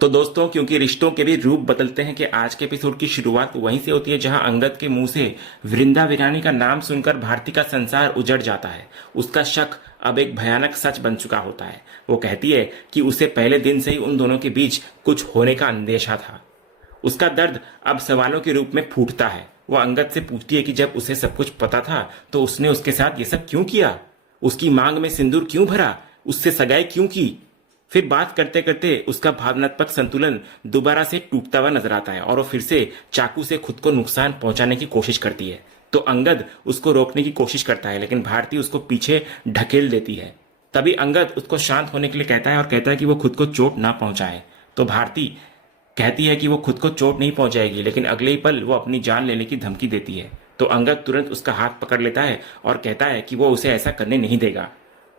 तो दोस्तों, क्योंकि रिश्तों के भी रूप बदलते हैं कि आज के एपिसोड की शुरुआत वहीं से होती है जहां अंगद के मुंह से वृंदा वीरानी का नाम सुनकर भारती का संसार उजड़ जाता है। उसका शक अब एक भयानक सच बन चुका होता है। वो कहती है कि उसे पहले दिन से ही उन दोनों के बीच कुछ होने का अंदेशा था। उसका दर्द अब सवालों के रूप में फूटता है। वो अंगद से पूछती है कि जब उसे सब कुछ पता था तो उसने उसके साथ ये सब क्यों किया, उसकी मांग में सिंदूर क्यों भरा, उससे सगाई क्यों की। फिर बात करते करते उसका भावनात्मक संतुलन दोबारा से टूटता हुआ नजर आता है और वो फिर से चाकू से खुद को नुकसान पहुंचाने की कोशिश करती है। तो अंगद उसको रोकने की कोशिश करता है, लेकिन भारती उसको पीछे ढकेल देती है। तभी अंगद उसको शांत होने के लिए कहता है और कहता है कि वो खुद को चोट ना पहुंचाए। तो भारती कहती है कि वो खुद को चोट नहीं पहुंचाएगी, लेकिन अगले ही पल वो अपनी जान लेने की धमकी देती है। तो अंगद तुरंत उसका हाथ पकड़ लेता है और कहता है कि वो उसे ऐसा करने नहीं देगा।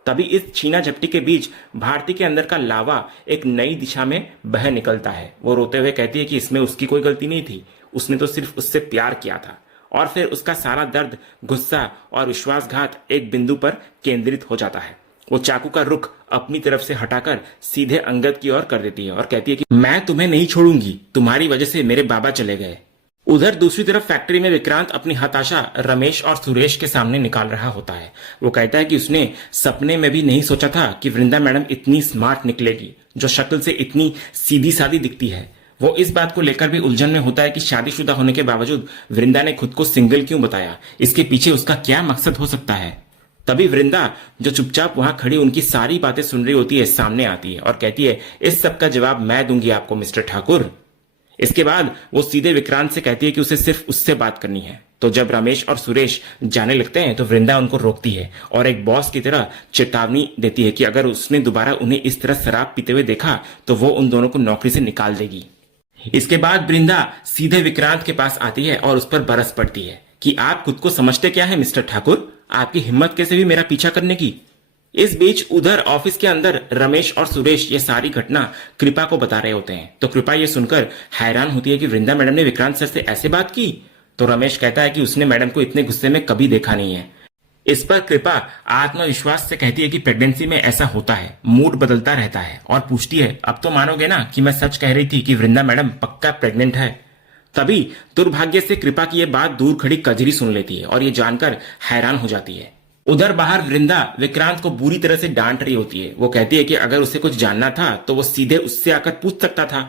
तभी इस छीना झपटी के बीच भारती के अंदर का लावा एक नई दिशा में बह निकलता है। वो रोते हुए कहती है कि इसमें उसकी कोई गलती नहीं थी, उसने तो सिर्फ उससे प्यार किया था। और फिर उसका सारा दर्द, गुस्सा और विश्वासघात एक बिंदु पर केंद्रित हो जाता है। वो चाकू का रुख अपनी तरफ से हटाकर सीधे अंगद की ओर कर देती है और कहती है कि मैं तुम्हें नहीं छोड़ूंगी, तुम्हारी वजह से मेरे बाबा चले गए। उधर दूसरी तरफ फैक्ट्री में विक्रांत अपनी हताशा रमेश और सुरेश के सामने निकाल रहा होता है। वो कहता है कि उसने सपने में भी नहीं सोचा था कि वृंदा मैडम इतनी स्मार्ट निकलेगी, जो शक्ल से इतनी सीधी सादी दिखती है। वो इस बात को लेकर भी उलझन में होता है कि शादीशुदा होने के बावजूद वृंदा ने खुद को सिंगल क्यों बताया, इसके पीछे उसका क्या मकसद हो सकता है। तभी वृंदा, जो चुपचाप वहां खड़ी उनकी सारी बातें सुन रही होती है, सामने आती है और कहती है, इस सब का जवाब मैं दूंगी आपको मिस्टर ठाकुर। इसके बाद वो सीधे विक्रांत से कहती है कि उसे सिर्फ उससे बात करनी है। तो जब रमेश और सुरेश जाने लगते हैं तो वृंदा उनको रोकती है और एक बॉस की तरह चेतावनी देती है कि अगर उसने दोबारा उन्हें इस तरह शराब पीते हुए देखा तो वो उन दोनों को नौकरी से निकाल देगी। इसके बाद वृंदा सीधे विक्रांत के पास आती है और उस पर बरस पड़ती है कि आप खुद को समझते क्या है मिस्टर ठाकुर, आपकी हिम्मत कैसे हुई मेरा पीछा करने की। इस बीच उधर ऑफिस के अंदर रमेश और सुरेश ये सारी घटना कृपा को बता रहे होते हैं। तो कृपा ये सुनकर हैरान होती है कि वृंदा मैडम ने विक्रांत सर से ऐसे बात की। तो रमेश कहता है कि उसने मैडम को इतने गुस्से में कभी देखा नहीं है। इस पर कृपा आत्मविश्वास से कहती है कि प्रेगनेंसी में ऐसा होता है, मूड बदलता रहता है, और पूछती है, अब तो मानोगे ना कि मैं सच कह रही थी कि वृंदा मैडम पक्का प्रेग्नेंट है। तभी दुर्भाग्य से कृपा की ये बात दूर खड़ी कजरी सुन लेती है और ये जानकर हैरान हो जाती है। उधर बाहर वृंदा विक्रांत को बुरी तरह से डांट रही होती है। वो कहती है कि अगर उसे कुछ जानना था तो वो सीधे उससे आकर पूछ सकता था,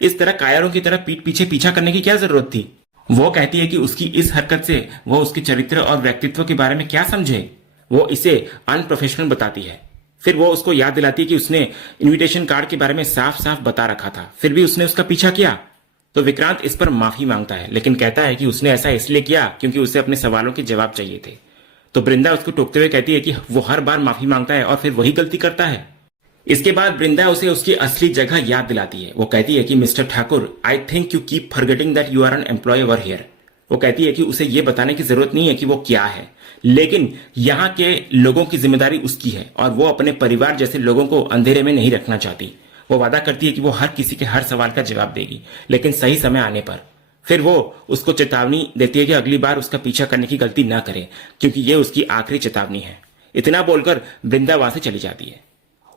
इस तरह कायरों की तरह पीठ पीछे पीछा करने की क्या जरूरत थी। वो कहती है कि उसकी इस हरकत से वो उसके चरित्र और व्यक्तित्व के बारे में क्या समझे। वो इसे अनप्रोफेशनल बताती है। फिर वो उसको याद दिलाती है कि उसने इन्विटेशन कार्ड के बारे में साफ साफ बता रखा था, फिर भी उसने उसका पीछा किया। तो विक्रांत इस पर माफी मांगता है, लेकिन कहता है कि उसने ऐसा इसलिए किया क्योंकि उसे अपने सवालों के जवाब चाहिए थे। तो वृंदा उसको टोकते हुए कहती है कि वो हर बार माफी मांगता है और फिर वही गलती करता है। इसके बाद वृंदा उसे उसकी असली जगह याद दिलाती है। वो कहती है कि mister Thakur, I think you keep forgetting that you are an employee over here. वो कहती है कि उसे ये बताने की जरूरत नहीं है कि वो क्या है, लेकिन यहाँ के लोगों की जिम्मेदारी उसकी है और वो अपने परिवार जैसे लोगों को अंधेरे में नहीं रखना चाहती। वो वादा करती है कि वो हर किसी के हर सवाल का जवाब देगी, लेकिन सही समय आने पर। फिर वो उसको चेतावनी देती है कि अगली बार उसका पीछा करने की गलती ना करे, क्योंकि ये उसकी आखिरी चेतावनी है। इतना बोलकर वृंदा वहां से चली जाती है।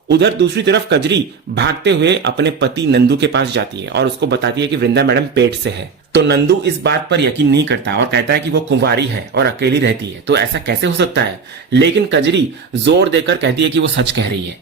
उधर दूसरी तरफ कजरी भागते हुए अपने पति नंदू के पास जाती है और उसको बताती है कि वृंदा मैडम पेट से है। तो नंदू इस बात पर यकीन नहीं करता और कहता है कि वो कुंवारी है और अकेली रहती है, तो ऐसा कैसे हो सकता है। लेकिन कजरी जोर देकर कहती है कि वो सच कह रही है।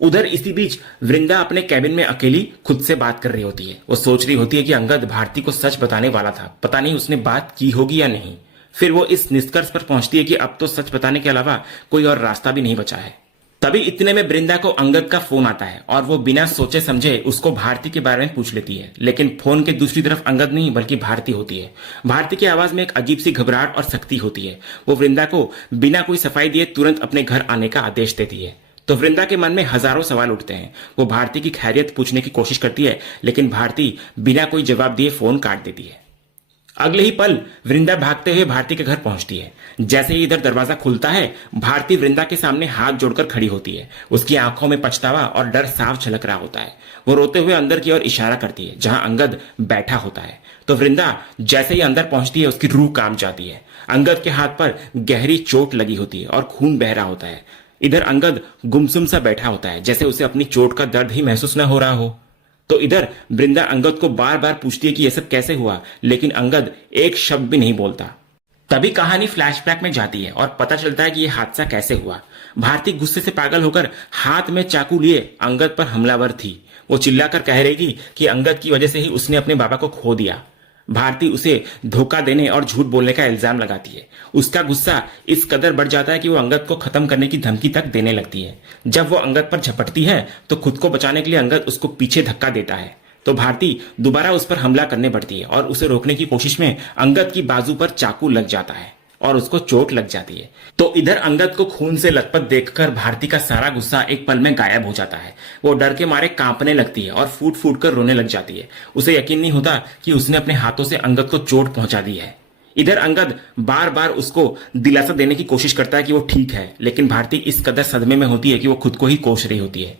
उधर इसी बीच वृंदा अपने कैबिन में अकेली खुद से बात कर रही होती है। वो सोच रही होती है कि अंगद भारती को सच बताने वाला था, पता नहीं उसने बात की होगी या नहीं। फिर वो इस निष्कर्ष पर पहुंचती है कि अब तो सच बताने के अलावा कोई और रास्ता भी नहीं बचा है। तभी इतने में वृंदा को अंगद का फोन आता है और वो बिना सोचे समझे उसको भारती के बारे में पूछ लेती है। लेकिन फोन के दूसरी तरफ अंगद नहीं बल्कि भारती होती है। भारती की आवाज में एक अजीब सी घबराहट और सख्ती होती है। वो वृंदा को बिना कोई सफाई दिए तुरंत अपने घर आने का आदेश देती है। तो वृंदा के मन में हजारों सवाल उठते हैं। वो भारती की खैरियत पूछने की कोशिश करती है, लेकिन भारती बिना कोई जवाब दिए फोन काट देती है। अगले ही पल वृंदा भागते हुए भारती के घर पहुंचती है। जैसे ही इधर दरवाजा खुलता है, भारती वृंदा के सामने हाथ जोड़कर खड़ी होती है। उसकी आंखों में पछतावा और डर साफ झलक रहा होता है। वो रोते हुए अंदर की ओर इशारा करती है, जहां अंगद बैठा होता है। तो वृंदा जैसे ही अंदर पहुंचती है, उसकी रूह कांप जाती है। अंगद के हाथ पर गहरी चोट लगी होती है और खून बह रहा होता है। इधर अंगद गुमसुम सा बैठा होता है, जैसे उसे अपनी चोट का दर्द ही महसूस न हो रहा हो। तो इधर वृंदा अंगद को बार बार पूछती है कि यह सब कैसे हुआ, लेकिन अंगद एक शब्द भी नहीं बोलता। तभी कहानी फ्लैशबैक में जाती है और पता चलता है कि यह हादसा कैसे हुआ। भारती गुस्से से पागल होकर हाथ में चाकू लिए अंगद पर हमलावर थी। वो चिल्लाकर कह रही थी कि अंगद की वजह से ही उसने अपने बाबा को खो दिया। भारती उसे धोखा देने और झूठ बोलने का इल्जाम लगाती है। उसका गुस्सा इस कदर बढ़ जाता है कि वो अंगद को खत्म करने की धमकी तक देने लगती है। जब वो अंगद पर झपटती है तो खुद को बचाने के लिए अंगद उसको पीछे धक्का देता है, तो भारती दोबारा उस पर हमला करने बढ़ती है और उसे रोकने की कोशिश में अंगद की बाजू पर चाकू लग जाता है और उसको चोट लग जाती है। तो इधर अंगद को खून से लथपथ देखकर भारती का सारा गुस्सा एक पल में गायब हो जाता है। वो डर के मारे कांपने लगती है और फूट फूट कर रोने लग जाती है। उसे यकीन नहीं होता कि उसने अपने हाथों से अंगद को चोट पहुंचा दी है। इधर अंगद बार बार उसको दिलासा देने की कोशिश करता है कि वो ठीक है, लेकिन भारती इस कदर सदमे में होती है कि वो खुद को ही कोस रही होती है।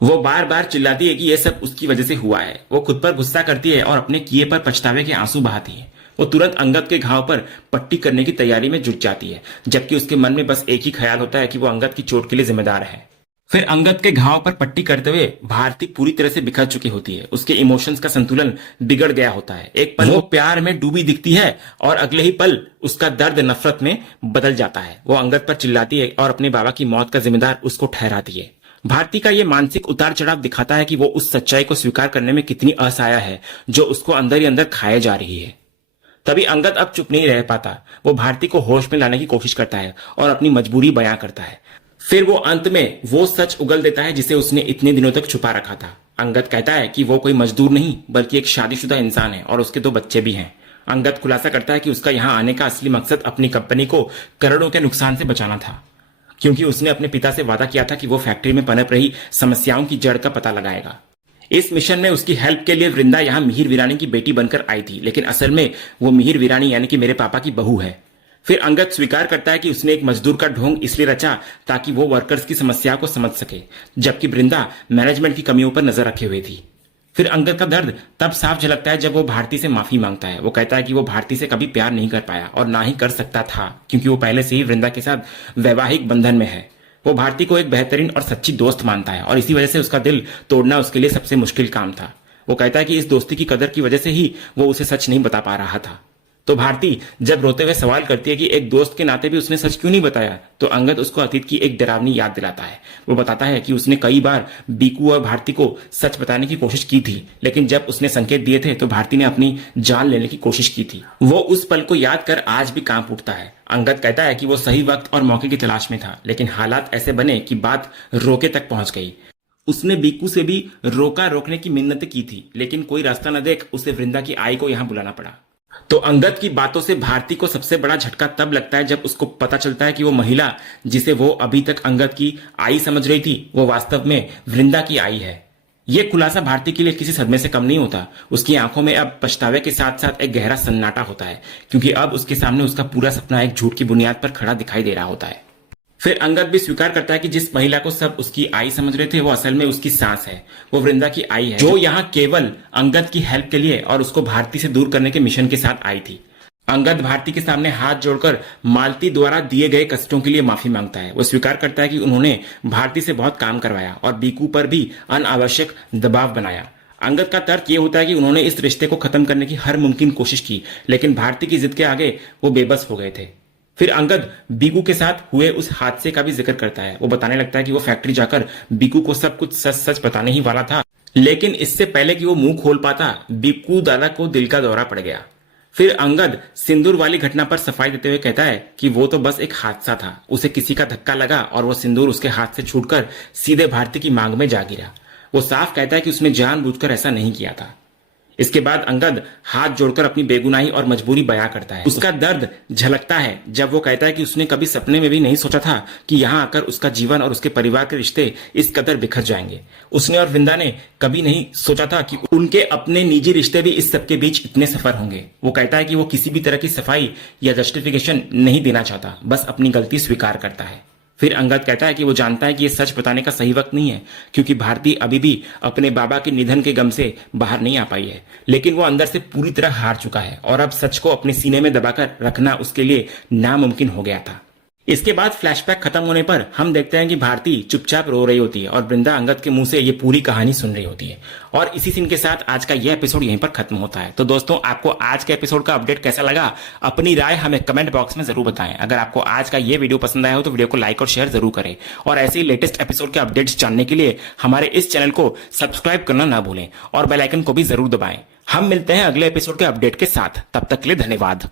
वो बार बार चिल्लाती है कि यह सब उसकी वजह से हुआ है। वो खुद पर गुस्सा करती है और अपने किए पर पछतावे के आंसू बहाती है। वो तुरंत अंगद के घाव पर पट्टी करने की तैयारी में जुट जाती है, जबकि उसके मन में बस एक ही ख्याल होता है कि वो अंगद की चोट के लिए जिम्मेदार है। फिर अंगद के घाव पर पट्टी करते हुए भारती पूरी तरह से बिखर चुकी होती है। उसके इमोशंस का संतुलन बिगड़ गया होता है। एक पल वो प्यार में डूबी दिखती है और अगले ही पल उसका दर्द नफरत में बदल जाता है। वो अंगद पर चिल्लाती है और अपने बाबा की मौत का जिम्मेदार उसको ठहराती है। भारती का ये मानसिक उतार चढ़ाव दिखाता है कि वो उस सच्चाई को स्वीकार करने में कितनी असहाय है जो उसको अंदर ही अंदर खाए जा रही है। तभी अंगद अब चुप नहीं रह पाता। वो भारती को होश में लाने की कोशिश करता है और अपनी मजबूरी बयां करता है। फिर वो अंत में वो सच उगल देता है जिसे उसने इतने दिनों तक छुपा रखा था। अंगद कहता है कि वो कोई मजदूर नहीं बल्कि एक शादीशुदा इंसान है और उसके 2 बच्चे भी हैं। अंगद खुलासा करता है कि उसका यहाँ आने का असली मकसद अपनी कंपनी को करोड़ों के नुकसान से बचाना था, क्योंकि उसने अपने पिता से वादा किया था कि वो फैक्ट्री में पनप रही समस्याओं की जड़ का पता लगाएगा। इस मिशन में उसकी हेल्प के लिए वृंदा यहाँ मिहिर वीरानी की बेटी बनकर आई थी, लेकिन असल में वो मिहिर वीरानी यानी कि मेरे पापा की बहू है। फिर अंगद स्वीकार करता है कि उसने एक मजदूर का ढोंग इसलिए रचा ताकि वो वर्कर्स की समस्या को समझ सके, जबकि वृंदा मैनेजमेंट की कमियों पर नजर रखे हुए थी। फिर अंगद का दर्द तब साफ झलकता है जब वो भारती से माफी मांगता है। वो कहता है कि वो भारती से कभी प्यार नहीं कर पाया और ना ही कर सकता था, क्योंकि वो पहले से ही वृंदा के साथ वैवाहिक बंधन में है। वो भारती को एक बेहतरीन और सच्ची दोस्त मानता है और इसी वजह से उसका दिल तोड़ना उसके लिए सबसे मुश्किल काम था। वो कहता है कि इस दोस्ती की कदर की वजह से ही वो उसे सच नहीं बता पा रहा था। तो भारती जब रोते हुए सवाल करती है कि एक दोस्त के नाते भी उसने सच क्यों नहीं बताया, तो अंगद उसको अतीत की एक डरावनी याद दिलाता है। वो बताता है कि उसने कई बार बीकू और भारती को सच बताने की कोशिश की थी, लेकिन जब उसने संकेत दिए थे तो भारती ने अपनी जान लेने की कोशिश की थी। वो उस पल को याद कर आज भी कांप उठता है। अंगद कहता है कि वो सही वक्त और मौके की तलाश में था, लेकिन हालात ऐसे बने कि बात रोके तक पहुंच गई। उसने बीकू से भी रोकने की मिन्नत की थी, लेकिन कोई रास्ता न देख उसे वृंदा की आई को यहां बुलाना पड़ा। तो अंगद की बातों से भारती को सबसे बड़ा झटका तब लगता है जब उसको पता चलता है कि वो महिला जिसे वो अभी तक अंगद की आई समझ रही थी, वो वास्तव में वृंदा की आई है। यह खुलासा भारती के लिए किसी सदमे से कम नहीं होता। उसकी आंखों में अब पछतावे के साथ साथ एक गहरा सन्नाटा होता है, क्योंकि अब उसके सामने उसका पूरा सपना एक झूठ की बुनियाद पर खड़ा दिखाई दे रहा होता है। फिर अंगद भी स्वीकार करता है कि जिस महिला को सब उसकी आई समझ रहे थे वो असल में उसकी सांस है। वो वृंदा की आई है, जो यहाँ केवल अंगद की हेल्प के लिए और उसको भारती से दूर करने के मिशन के साथ आई थी। अंगद भारती के सामने हाथ जोड़कर मालती द्वारा दिए गए कष्टों के लिए माफी मांगता है। वो स्वीकार करता है कि उन्होंने भारती से बहुत काम करवाया और बीकू पर भी अनावश्यक दबाव बनाया। अंगद का तर्क ये होता है कि उन्होंने इस रिश्ते को खत्म करने की हर मुमकिन कोशिश की, लेकिन भारती की जिद के आगे वो बेबस हो गए थे। फिर अंगद बीकू के साथ हुए उस हादसे का भी जिक्र करता है। वो बताने लगता है कि वो फैक्ट्री जाकर बीकू को सब कुछ सच सच बताने ही वाला था, लेकिन इससे पहले कि वो मुंह खोल पाता, बीकू दादा को दिल का दौरा पड़ गया। फिर अंगद सिंदूर वाली घटना पर सफाई देते हुए कहता है कि वो तो बस एक हादसा था। उसे किसी का धक्का लगा और वो सिंदूर उसके हाथ से छूटकर सीधे भारती की मांग में जा गिरा। वो साफ कहता है कि उसने जानबूझकर ऐसा नहीं किया था। इसके बाद अंगद हाथ जोड़कर अपनी बेगुनाही और मजबूरी बयां करता है। उसका दर्द झलकता है जब वो कहता है कि उसने कभी सपने में भी नहीं सोचा था कि यहाँ आकर उसका जीवन और उसके परिवार के रिश्ते इस कदर बिखर जाएंगे। उसने और वृंदा ने कभी नहीं सोचा था कि उनके अपने निजी रिश्ते भी इस सबके बीच इतने सफर होंगे। वो कहता है कि वो किसी भी तरह की सफाई या जस्टिफिकेशन नहीं देना चाहता, बस अपनी गलती स्वीकार करता है। फिर अंगद कहता है कि वो जानता है कि यह सच बताने का सही वक्त नहीं है, क्योंकि भारती अभी भी अपने बाबा के निधन के गम से बाहर नहीं आ पाई है, लेकिन वो अंदर से पूरी तरह हार चुका है और अब सच को अपने सीने में दबाकर रखना उसके लिए नामुमकिन हो गया था। इसके बाद फ्लैशबैक खत्म होने पर हम देखते हैं कि भारती चुपचाप रो रही होती है और वृंदा अंगद के मुंह से ये पूरी कहानी सुन रही होती है। और इसी सीन के साथ आज का यह एपिसोड यहीं पर खत्म होता है। तो दोस्तों, आपको आज के एपिसोड का अपडेट कैसा लगा, अपनी राय हमें कमेंट बॉक्स में जरूर बताएं। अगर आपको आज का ये वीडियो पसंद आया हो तो वीडियो को लाइक और शेयर जरूर करें, और ऐसे ही लेटेस्ट एपिसोड के अपडेट्स जानने के लिए हमारे इस चैनल को सब्सक्राइब करना ना भूलें और बेल आइकन को भी जरूर दबाएं। हम मिलते हैं अगले एपिसोड के अपडेट के साथ, तब तक के लिए धन्यवाद।